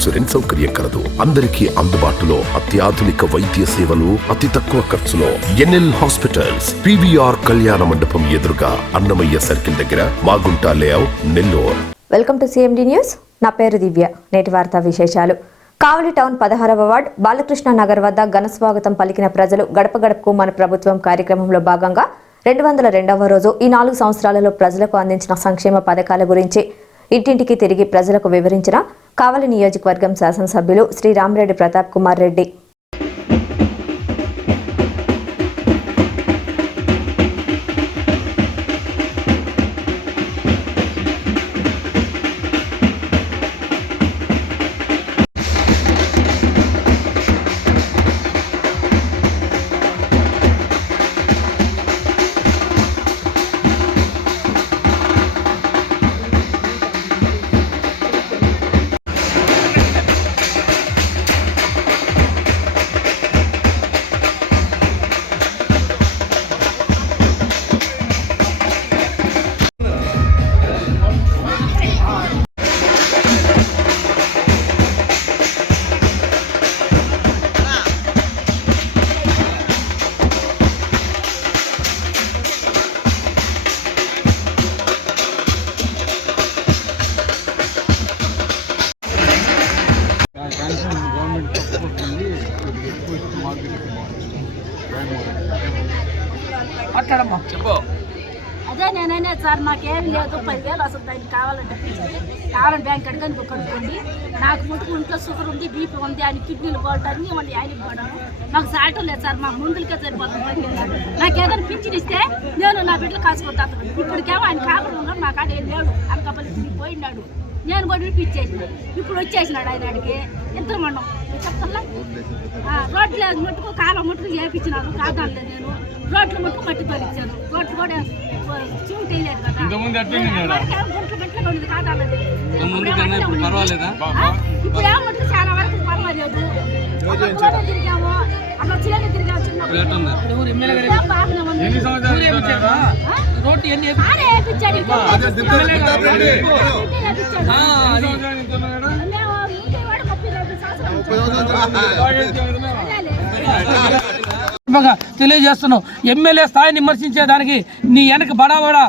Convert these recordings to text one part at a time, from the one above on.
Insurance సౌకర్యం కలదు. అందరికీ అందుబాటులో అత్యాధునిక వైద్య సేవలు అతి తక్కువ ఖర్చులో. ఎన్ఎల్ హాస్పిటల్స్ పివిఆర్ కళ్యాణ మండపం ఎదురుగా అన్నమయ్య సర్కిల్ దగ్గర Magunta layout Nellore. Welcome to CMD news నా పేరు దివ్య. నేటి వార్తా విశేషాలు. కావలి టౌన్ పదహారవ వార్డ్ బాలకృష్ణ నగర్ వద్ద ఘన స్వాగతం పలికిన ప్రజలు గడప గడపకు మన ప్రభుత్వం కార్యక్రమంలో భాగంగా రెండు వందల రెండవ రోజు ఈ నాలుగు సంవత్సరాలలో ప్రజలకు అందించిన సంక్షేమ పథకాల గురించి ఇంటింటికి తిరిగి ప్రజలకు వివరించిన కావలి నియోజకవర్గం శాసనసభ్యులు శ్రీ రామరెడ్డి ప్రతాప్ కుమార్ రెడ్డి. దానికి కావాలని బ్యాంక్ అడగని కనుక్కోండి నాకు ముట్టుకు ఇంట్లో షుగర్ ఉంది బీపీ ఉంది ఆయన కిడ్నీలు పోవటం అన్నీ మళ్ళీ ఆయనకి పోవడం నాకు సాటం లేదు సార్ మా ముందులకే సరిపోతుంది నాకు ఏదైనా పింఛన్ ఇస్తే నేను నా బిడ్డలు కాసుకుంటాను ఇప్పటికేమో ఆయన కాకుండా ఉన్నాడు నా కాడ ఏం లేడు. అనకాపల్లి పోయినాడు. నేను కూడా పిచ్చేసిన ఇప్పుడు వచ్చేసినాడు ఆయన ఆడికి. ఇద్దరు మనం చెప్తా రోడ్లు మట్టుకు కాలం మట్టుకు చేపించినారు. కాదాలే నేను. రోడ్లు మట్టుకు మట్టి తొలిచ్చాను రోడ్లు కూడా ఇంతకుముందు ఎట్లుంది మేడం? ముందు కన్నా ఇప్పుడు పర్వాలేదా? ఇప్పుడు ఏమో మట్టుకు చాలా వరకు పర్వాలేదు. అక్కడ రోడ్డు తిరిగాము. అక్కడ చేను తిరిగాము ఉంది. ఎన్ని సంవత్సరాలు ఇంటి వాడు ముప్పై సంవత్సరాలు సందర్భంగా తెలియజేస్తున్నాం ఎమ్మెల్యే స్థాయిని విమర్శించేదానికి నీ వెనక బడాబడా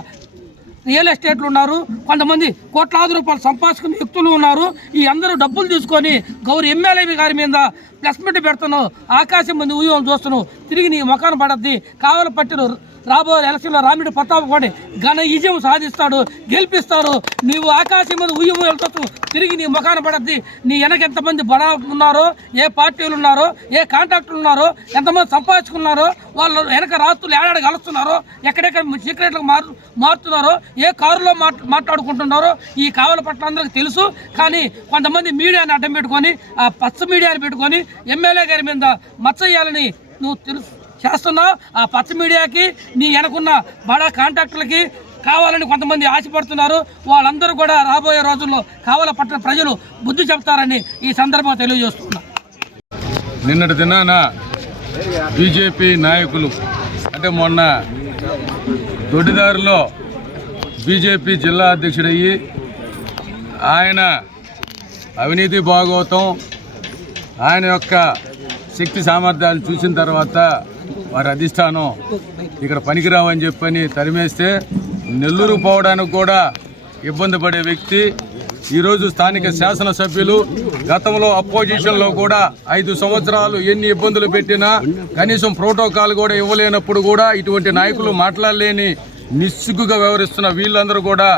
రియల్ ఎస్టేట్లు ఉన్నారు. కొంతమంది కోట్లాది రూపాయలు సంపాదించుకున్న వ్యక్తులు ఉన్నారు. ఈ అందరూ డబ్బులు తీసుకొని గౌరవ ఎమ్మెల్యే గారి మీద ప్లస్మెంట్ పెడుతున్నావు. ఆకాశం మంది ఊహం చూస్తున్నావు. తిరిగి నీ ముఖాన్ని పడద్ది. కావాలి పట్టిన రాబోయే ఎలక్షన్లో రామిడి ప్రతాప్ కోడి ఘన విజయం సాధిస్తాడు గెలిపిస్తాడు. నువ్వు ఆకాశం మీద ఉయ్యం వెళ్తూ తిరిగి నీ ముఖాన పడద్ది. నీ వెనక ఎంతమంది బడా ఉన్నారో ఏ పార్టీలు ఉన్నారో ఏ కాంట్రాక్టులు ఉన్నారో ఎంతమంది సంపాదించుకున్నారో వాళ్ళు వెనక రాత్రులు ఏడాడ కలుస్తున్నారో ఎక్కడెక్కడ సీక్రెట్లకు మారు మారుతున్నారో ఏ కారులో మాట్లాడుకుంటున్నారో ఈ కావల పట్ల అందరికీ తెలుసు. కానీ కొంతమంది మీడియాని అడ్డం పెట్టుకొని ఆ పచ్చ మీడియాని పెట్టుకొని ఎమ్మెల్యే గారి మీద మచ్చయ్యాలని నువ్వు తెలుసు. చేస్తున్నావు ఆ పచ్చ మీడియాకి నీ వెనకున్న బడా కాంట్రాక్టులకి కావాలని కొంతమంది ఆశపడుతున్నారు. వాళ్ళందరూ కూడా రాబోయే రోజుల్లో కావాల పట్టిన ప్రజలు బుద్ధి చెప్తారని ఈ సందర్భంగా తెలియజేస్తున్నా. నిన్నటి దినాన బీజేపీ నాయకులు అంటే మొన్న దొడ్డిదారిలో బీజేపీ జిల్లా అధ్యక్షుడయ్యి ఆయన అవినీతి భాగవతం ఆయన యొక్క శక్తి సామర్థ్యాలు చూసిన తర్వాత వారి అధిష్టానం ఇక్కడ పనికిరావని చెప్పని తరిమేస్తే నెల్లూరు పోవడానికి కూడా ఇబ్బంది పడే వ్యక్తి ఈరోజు స్థానిక శాసనసభ్యులు గతంలో అపోజిషన్లో కూడా ఐదు సంవత్సరాలు ఎన్ని ఇబ్బందులు పెట్టినా కనీసం ప్రోటోకాల్ కూడా ఇవ్వలేనప్పుడు కూడా ఇటువంటి నాయకులు మాట్లాడలేని నిస్సిగ్గుగా వ్యవహరిస్తున్న వీళ్ళందరూ కూడా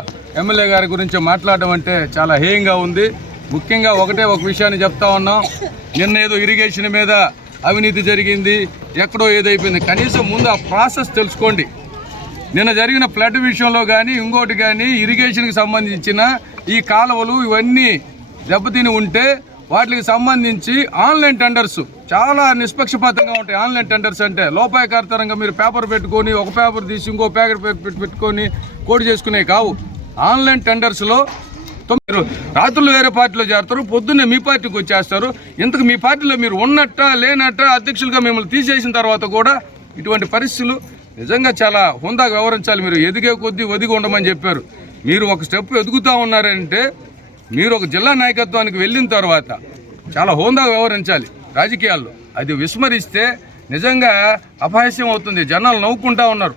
ఎమ్మెల్యే గారి గురించి మాట్లాడడం అంటే చాలా హేయంగా ఉంది. ముఖ్యంగా ఒకటే ఒక విషయాన్ని చెప్తా ఉన్నాం. నిన్న ఏదో ఇరిగేషన్ మీద అవినీతి జరిగింది ఎక్కడో ఏదైపోయింది. కనీసం ముందు ఆ ప్రాసెస్ తెలుసుకోండి. నిన్న జరిగిన ఫ్లడ్ విషయంలో కానీ ఇంకోటి కానీ ఇరిగేషన్కి సంబంధించిన ఈ కాలువలు ఇవన్నీ దెబ్బతిని ఉంటే వాటికి సంబంధించి ఆన్లైన్ టెండర్స్ చాలా నిష్పక్షపాతంగా ఉంటాయి. ఆన్లైన్ టెండర్స్ అంటే లోపాయకర్తరంగా మీరు పేపర్ పెట్టుకొని ఒక పేపర్ తీసి ఇంకో ప్యాకెట్ పెట్టుకొని కోడి చేసుకునే కావు. ఆన్లైన్ టెండర్స్లో మీరు రాత్రులు వేరే పార్టీలో చేస్తారు పొద్దున్నే మీ పార్టీకి వచ్చేస్తారు. ఇంతకు మీ పార్టీలో మీరు ఉన్నట్ట లేనట్ట అధ్యక్షులుగా మిమ్మల్ని తీసేసిన తర్వాత కూడా ఇటువంటి పరిస్థితులు నిజంగా చాలా హుందాగా వ్యవహరించాలి. మీరు ఎదిగే కొద్దీ ఒదిగి ఉండమని చెప్పారు. మీరు ఒక స్టెప్ ఎదుగుతూ ఉన్నారంటే మీరు ఒక జిల్లా నాయకత్వానికి వెళ్ళిన తర్వాత చాలా హోందాగా వ్యవహరించాలి రాజకీయాల్లో. అది విస్మరిస్తే నిజంగా అపహాస్యం అవుతుంది. జనాలు నవ్వుకుంటా ఉన్నారు.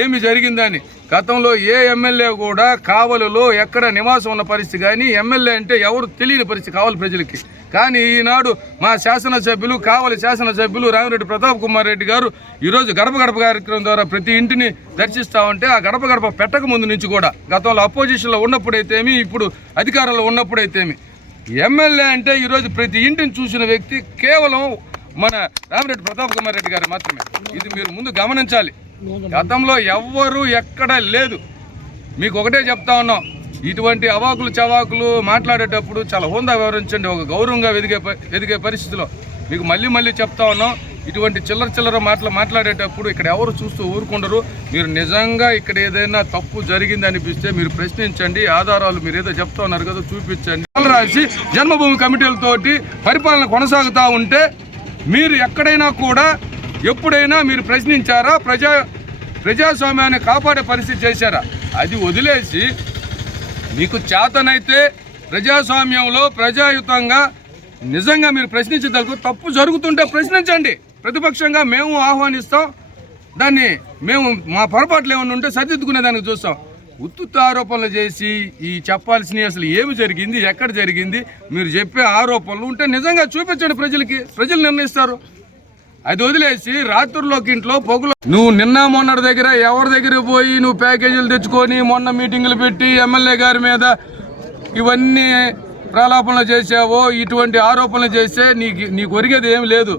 ఏమి జరిగిందని గతంలో ఏ ఎమ్మెల్యే కూడా కావలిలో ఎక్కడ నివాసం ఉన్న పరిస్థితి కానీ ఎమ్మెల్యే అంటే ఎవరు తెలియని పరిస్థితి కావాలి ప్రజలకి. కానీ ఈనాడు మా శాసనసభ్యులు కావలి శాసనసభ్యులు రామిరెడ్డి ప్రతాప్ కుమార్ రెడ్డి గారు ఈరోజు గడప గడప కార్యక్రమం ద్వారా ప్రతి ఇంటిని దర్శిస్తూ ఉంటే ఆ గడప గడప పెట్టక ముందు నుంచి కూడా గతంలో అపోజిషన్లో ఉన్నప్పుడైతేమి ఇప్పుడు అధికారంలో ఉన్నప్పుడైతేమి. ఎమ్మెల్యే అంటే ఈరోజు ప్రతి ఇంటిని చూసిన వ్యక్తి కేవలం మన రామిరెడ్డి ప్రతాప్ కుమార్ రెడ్డి గారు మాత్రమే. ఇది మీరు ముందు గమనించాలి. గతంలో ఎవ్వరూ ఎక్కడ లేదు. మీకు ఒకటే చెప్తా ఉన్నాం. ఇటువంటి అవాకులు చవాకులు మాట్లాడేటప్పుడు చాలా హోందా వివరించండి. ఒక గౌరవంగా ఎదిగే ఎదిగే పరిస్థితిలో మీకు మళ్ళీ మళ్ళీ చెప్తా ఉన్నాం. ఇటువంటి చిల్లర చిల్లర మాటలు మాట్లాడేటప్పుడు ఇక్కడ ఎవరు చూస్తూ ఊరుకుండరు. మీరు నిజంగా ఇక్కడ ఏదైనా తప్పు జరిగింది అనిపిస్తే మీరు ప్రశ్నించండి. ఆధారాలు మీరు ఏదో చెప్తా ఉన్నారు కదా చూపించండి. రాసి జన్మభూమి కమిటీలతోటి పరిపాలన కొనసాగుతూ ఉంటే మీరు ఎక్కడైనా కూడా ఎప్పుడైనా మీరు ప్రశ్నించారా? ప్రజా ప్రజాస్వామ్యాన్ని కాపాడే పరిస్థితి చేశారా? అది వదిలేసి మీకు చేతనైతే ప్రజాస్వామ్యంలో ప్రజాయుతంగా నిజంగా మీరు ప్రశ్నించదలకు తప్పు జరుగుతుంటే ప్రశ్నించండి. ప్రతిపక్షంగా మేము ఆహ్వానిస్తాం. దాన్ని మేము మా పొరపాట్లు ఏమైనా ఉంటే సరిదిద్దుకునే దానికి చూస్తాం. ఉత్తుత్త ఆరోపణలు చేసి ఈ చెప్పాల్సినవి అసలు ఏమి జరిగింది? ఎక్కడ జరిగింది? మీరు చెప్పే ఆరోపణలు ఉంటే నిజంగా చూపించండి ప్రజలకి. ప్రజలు నిర్ణయిస్తారు. అది వదిలేసి రాత్రుల్లోకి ఇంట్లో పొగులు నువ్వు నిన్న మొన్నటి దగ్గర ఎవరి దగ్గర పోయి నువ్వు ప్యాకేజీలు తెచ్చుకొని మొన్న మీటింగులు పెట్టి ఎమ్మెల్యే గారి మీద ఇవన్నీ ప్రలాపనలు చేసావో ఇటువంటి ఆరోపణలు చేస్తే నీకు నీకు ఒరిగేది ఏం లేదు.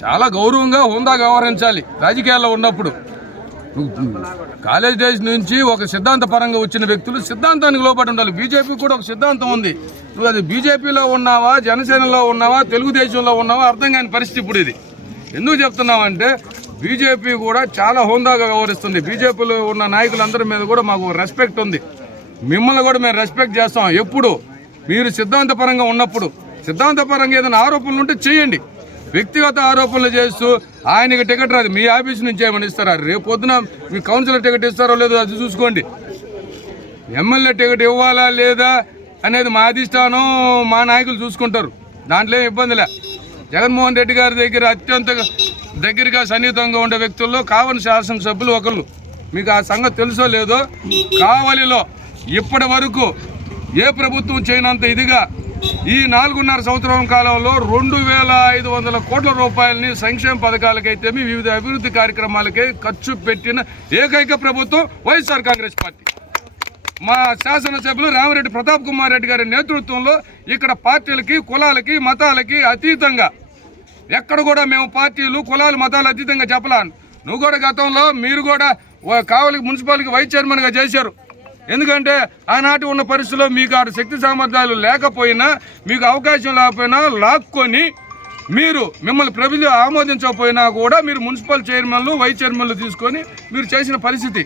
చాలా గౌరవంగా హుందా వ్యవహరించాలి రాజకీయాల్లో ఉన్నప్పుడు. కాలేజ్ డేస్ నుంచి ఒక సిద్ధాంత పరంగా వచ్చిన వ్యక్తులు సిద్ధాంతానికి లోపడి ఉండాలి. బీజేపీ కూడా ఒక సిద్ధాంతం ఉంది. నువ్వు అది బీజేపీలో ఉన్నావా జనసేనలో ఉన్నావా తెలుగుదేశంలో ఉన్నావా అర్థం కాని పరిస్థితి ఇప్పుడు ఇది. ఎందుకు చెప్తున్నామంటే బీజేపీ కూడా చాలా హోందాగా వ్యవహరిస్తుంది. బీజేపీలో ఉన్న నాయకులందరి మీద కూడా మాకు రెస్పెక్ట్ ఉంది. మిమ్మల్ని కూడా మేము రెస్పెక్ట్ చేస్తాం. ఎప్పుడు? మీరు సిద్ధాంతపరంగా ఉన్నప్పుడు. సిద్ధాంతపరంగా ఏదైనా ఆరోపణలు ఉంటే చేయండి. వ్యక్తిగత ఆరోపణలు చేస్తూ ఆయనకి టికెట్ రాదు. మీ ఆఫీస్ నుంచి ఏమైనా ఇస్తారా? రేపు పొద్దున మీ కౌన్సిలర్ టికెట్ ఇస్తారో లేదో అది చూసుకోండి. ఎమ్మెల్యే టికెట్ ఇవ్వాలా లేదా అనేది మా అధిష్టానం మా నాయకులు చూసుకుంటారు. దాంట్లో ఏం ఇబ్బందిలే జగన్మోహన్ రెడ్డి గారి దగ్గర అత్యంత దగ్గరగా సన్నిహితంగా ఉండే వ్యక్తుల్లో కావలి శాసనసభ్యులు ఒకళ్ళు. మీకు ఆ సంగతి తెలుసో లేదో? కావలిలో ఇప్పటి వరకు ఏ ప్రభుత్వం చేయనంత ఇదిగా ఈ నాలుగున్నర సంవత్సరం కాలంలో రెండు వేల ఐదు వందల కోట్ల రూపాయలని సంక్షేమ పథకాలకైతేమి వివిధ అభివృద్ధి కార్యక్రమాలకై ఖర్చు పెట్టిన ఏకైక ప్రభుత్వం వైఎస్ఆర్ కాంగ్రెస్ పార్టీ. మా శాసనసభ్యులు రామిరెడ్డి ప్రతాప్ కుమార్ రెడ్డి గారి నేతృత్వంలో ఇక్కడ పార్టీలకి కులాలకి మతాలకి అతీతంగా ఎక్కడ కూడా మేము పార్టీలు కులాలు మతాలు అతీతంగా చెప్పలా నువ్వు కూడా గతంలో మీరు కూడా కావలి మున్సిపాలిటీ వైస్ చైర్మన్గా చేశారు. ఎందుకంటే ఆనాటి ఉన్న పరిస్థితుల్లో మీకు ఆడ శక్తి సామర్థ్యాలు లేకపోయినా మీకు అవకాశం లేకపోయినా లాక్కొని మీరు మిమ్మల్ని ప్రజలు ఆమోదించకపోయినా కూడా మీరు మున్సిపల్ చైర్మన్లు వైస్ చైర్మన్లు తీసుకొని మీరు చేసిన పరిస్థితి.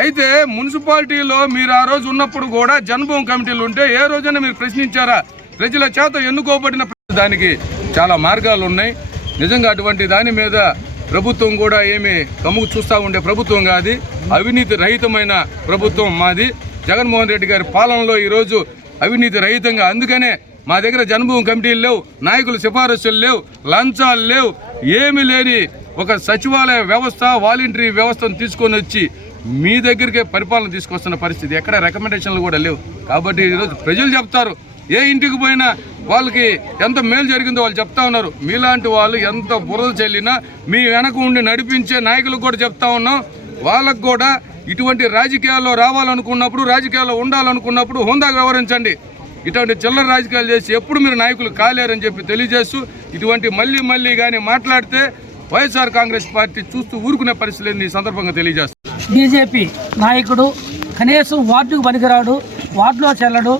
అయితే మున్సిపాలిటీలో మీరు ఆ రోజు ఉన్నప్పుడు కూడా జన్మభూమి కమిటీలు ఉంటే ఏ రోజైనా మీరు ప్రశ్నించారా? ప్రజల చేత ఎన్నుకోబడిన దానికి చాలా మార్గాలు ఉన్నాయి. నిజంగా అటువంటి దాని మీద ప్రభుత్వం కూడా ఏమి కమ్ముకు చూస్తూ ఉండే ప్రభుత్వం కాదు అవినీతి రహితమైన ప్రభుత్వం మాది. జగన్మోహన్ రెడ్డి గారి పాలనలో ఈరోజు అవినీతి రహితంగా అందుకనే మా దగ్గర జన్మభూమి కమిటీలు లేవు నాయకుల సిఫారసులు లేవు లంచాలు లేవు. ఏమి లేని ఒక సచివాలయ వ్యవస్థ వాలంటరీ వ్యవస్థను తీసుకొని వచ్చి మీ దగ్గరికే పరిపాలన తీసుకొస్తున్న పరిస్థితి. ఎక్కడ రికమెండేషన్లు కూడా లేవు. కాబట్టి ఈరోజు ప్రజలు చెప్తారు ఏ ఇంటికి పోయినా వాళ్ళకి ఎంత మేలు జరిగిందో వాళ్ళు చెప్తా ఉన్నారు. మీలాంటి వాళ్ళు ఎంత బురద చెల్లినా మీ వెనక ఉండి నడిపించే నాయకులకు కూడా చెప్తా ఉన్నాం. వాళ్ళకు కూడా ఇటువంటి రాజకీయాల్లో రావాలనుకున్నప్పుడు రాజకీయాల్లో ఉండాలనుకున్నప్పుడు హుందాగా వ్యవహరించండి. ఇటువంటి చిల్లర రాజకీయాలు చేసి ఎప్పుడు మీరు నాయకులు కాలేరని చెప్పి తెలియజేస్తూ ఇటువంటి మళ్ళీ మళ్ళీ కానీ మాట్లాడితే వైఎస్ఆర్ కాంగ్రెస్ పార్టీ చూస్తూ ఊరుకునే పరిస్థితి ఈ సందర్భంగా తెలియజేస్తాను బీజేపీ నాయకుడు కనీసం వార్డుకు పనికిరాడు వార్డులో చెల్లడు.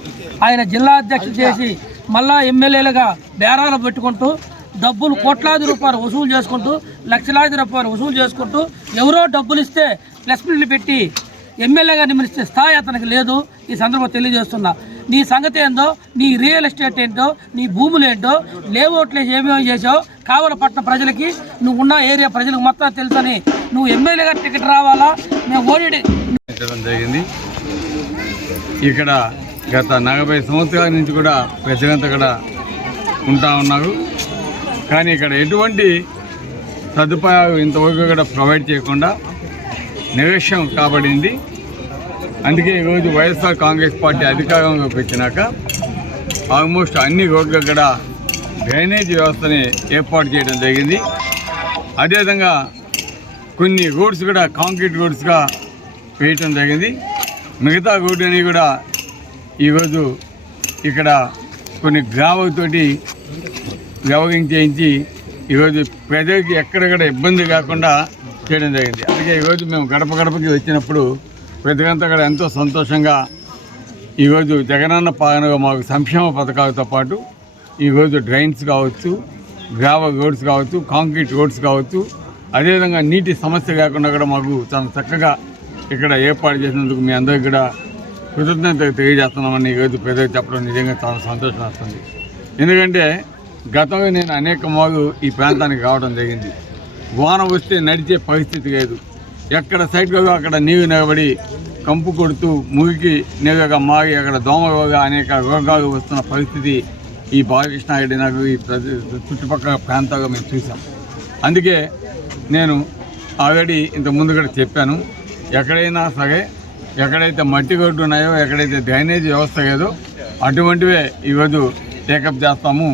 ఆయన జిల్లా అధ్యక్షుడు చేసి మళ్ళా ఎమ్మెల్యేలుగా బేరాలు పెట్టుకుంటూ డబ్బులు కోట్లాది రూపాయలు వసూలు చేసుకుంటూ లక్షలాది రూపాయలు వసూలు చేసుకుంటూ ఎవరో డబ్బులు ఇస్తే ప్లస్ బిల్లు పెట్టి ఎమ్మెల్యేగా నియమించే స్థాయి అతనికి లేదు ఈ సందర్భంగా తెలియజేస్తున్నా. నీ సంగతి ఏందో నీ రియల్ ఎస్టేట్ ఏంటో నీ భూములు ఏంటో లేఅవుట్లు ఏమేమి చేసావు కావలపట్నం ప్రజలకి నువ్వు ఉన్న ఏరియా ప్రజలకు మొత్తం తెలుసని నువ్వు ఎమ్మెల్యేగా టికెట్ రావాలా? మేము ఓడి జరిగింది. ఇక్కడ గత నలభై సంవత్సరాల నుంచి కూడా ప్రజలంతా కూడా ఉంటా ఉన్నారు. కానీ ఇక్కడ ఎటువంటి సదుపాయాలు ఇంతవరకు కూడా ప్రొవైడ్ చేయకుండా నిర్లక్ష్యం కాబడింది. అందుకే ఈరోజు వైఎస్ఆర్ కాంగ్రెస్ పార్టీ అధికారంలోకి వచ్చినాక ఆల్మోస్ట్ అన్ని రోడ్లు కూడా డ్రైనేజ్ వ్యవస్థని ఏర్పాటు చేయడం జరిగింది. అదేవిధంగా కొన్ని రోడ్స్ కూడా కాంక్రీట్ రోడ్స్గా వేయటం జరిగింది. మిగతా రోడ్లని కూడా ఈరోజు ఇక్కడ కొన్ని గ్రావతోటి వ్యవహారం చేయించి ఈరోజు ప్రజలకి ఎక్కడెక్కడ ఇబ్బంది కాకుండా చేయడం జరిగింది. అందుకే ఈరోజు మేము గడప గడపకి వచ్చినప్పుడు ప్రజలంతా కూడా ఎంతో సంతోషంగా ఈరోజు జగనన్న పాలనగా మాకు సంక్షేమ పథకాలతో పాటు ఈరోజు డ్రైన్స్ కావచ్చు గ్రావల్ రోడ్స్ కావచ్చు కాంక్రీట్ రోడ్స్ కావచ్చు అదేవిధంగా నీటి సమస్య లేకుండా కూడా మాకు చాలా చక్కగా ఇక్కడ ఏర్పాటు చేసినందుకు మీ అందరికీ కూడా కృతజ్ఞత తెలియజేస్తున్నామని ఈరోజు ప్రజలకు చెప్పడం నిజంగా చాలా సంతోషం వస్తుంది. ఎందుకంటే గతంలో నేను అనేక మార్లు ఈ ప్రాంతానికి రావడం జరిగింది. వాన వస్తే నడిచే పరిస్థితి లేదు. ఎక్కడ సైడ్గా అక్కడ నీరు నిలబడి కంపు కొడుతూ మురికి నీరుగా మారి అక్కడ దోమలుగా అనేక రోగాలు వస్తున్న పరిస్థితి ఈ బాలకృష్ణారెడ్డి నాకు ఈ చుట్టుపక్కల ప్రాంతాల్లో మేము చూసాం అందుకే నేను ఆల్రెడీ ఇంత ముందు కూడా చెప్పాను. ఎక్కడైనా సరే ఎక్కడైతే మట్టి రోడ్డు ఉన్నాయో ఎక్కడైతే డ్రైనేజ్ వ్యవస్థ లేదో అటువంటివే ఈరోజు టేకప్ చేస్తాము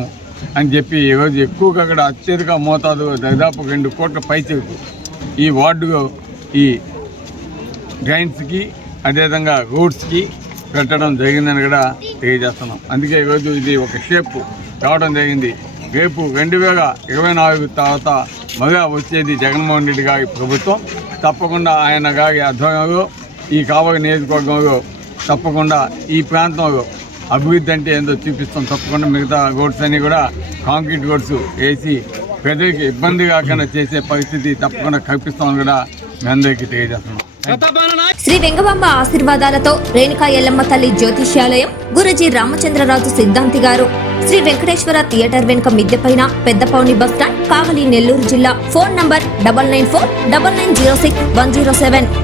అని చెప్పి ఈరోజు ఎక్కువగా అక్కడ అత్యధిక మోతాదు దాదాపు రెండు కోట్ల పైచలకు ఈ వార్డులో ఈ డ్రైన్స్కి అదేవిధంగా రోడ్స్కి పెట్టడం జరిగిందని కూడా తెలియజేస్తున్నాం. అందుకే ఈరోజు ఇది ఒక షేప్ రావడం జరిగింది. రేపు రెండు వేల ఇరవై నాలుగు తర్వాత మగా వచ్చేది జగన్మోహన్ రెడ్డి గారి ప్రభుత్వం. తప్పకుండా ఆయన గారి ఆధ్వర్యంలో ఈ కావక నియోజకవర్గంలో తప్పకుండా ఈ ప్రాంతంలో అభివృద్ధి అంటే ఏందో చూపిస్తాం. తప్పకుండా మిగతా రోడ్స్ అన్నీ కూడా కాంక్రీట్ రోడ్స్ వేసి ప్రజలకి ఇబ్బంది కాకుండా చేసే పరిస్థితి తప్పకుండా కల్పిస్తామని కూడా మీ అందరికీ తెలియజేస్తున్నాం. శ్రీ వెంగబాంబ ఆశీర్వాదాలతో రేణుకా ఎల్లమ్మ తల్లి జ్యోతిష్యాలయం గురుజీ రామచంద్రరాజు సిద్ధాంతి గారు శ్రీ వెంకటేశ్వర థియేటర్ వెనుక మిద్దెపైన పెద్దపౌని బస్టాండ్ కావలి నెల్లూరు జిల్లా phone number double nine four double nine zero six one zero seven.